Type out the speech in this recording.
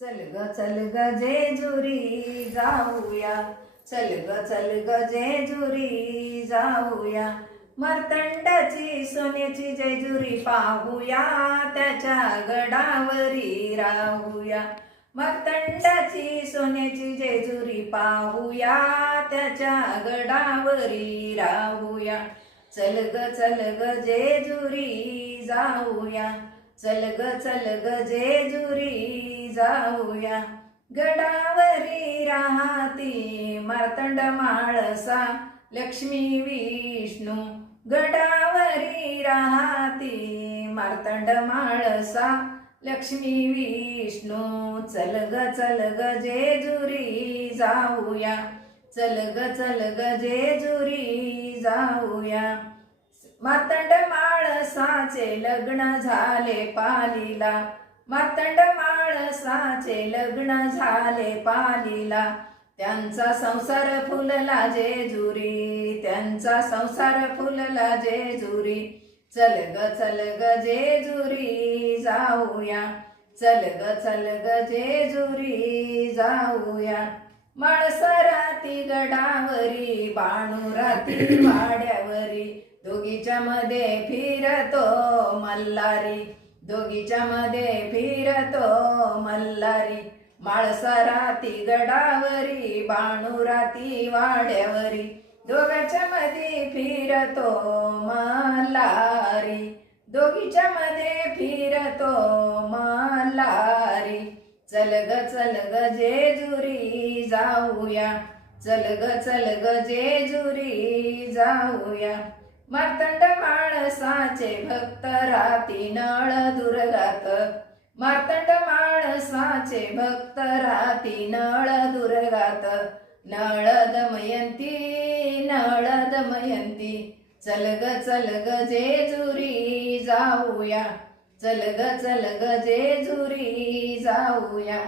चल ग जेजुरी जाऊया, चल ग जेजुरी जाऊया. मार्तंडाची सोन्याची जेजुरी पाहूया, त्याच्या गडावरी राहूया. मार्तंडाची सोन्याची जेजुरी पाहूया, त्याच्या गडावरी राहूया. चल ग जेजुरी जाऊया, चल ग जेजुरी जाऊया. गडावरी राहती मार्तंड माळसा लक्ष्मी विष्णू, गडावरी राहती मार्तंड माळसा लक्ष्मी विष्णू. चल ग जेजुरी जाऊया, चल ग जेजुरी जाऊया. मार्तंड माळसाचे लग्न झाले पालीला, मार्तंड माळसाचे लग्न झाले पालीला. त्यांचा संसार फुलला जेजुरी, त्यांचा संसार फुलला जेजुरी. चल ग जेजुरी जाऊया, चल ग जेजुरी जाऊया. माळसराती गडावरी, बाणुराती वाड्यावरी, दोघीच्या मध्ये फिरतो मल्हारी, दोघीच्या मध्ये फिरतो मल्हारी. माळसराती गडावरी, बाणुराती वाड्यावरी, दोघांच्या मध्ये फिरतो मल्हारी, दोघीच्या मध्ये फिरतो मल्हारी. चल ग जेजुरी जाऊया, चल ग जेजुरी जाऊया. मार्तंड माळसाचे भक्त राती नळदुर्गात, मार्तंड माळसाचे भक्त राती नळदुर्गात. नळ दमयंती, नळ दमयंती. चल ग जेजुरी जाऊया, चल ग जेजुरी जाऊया.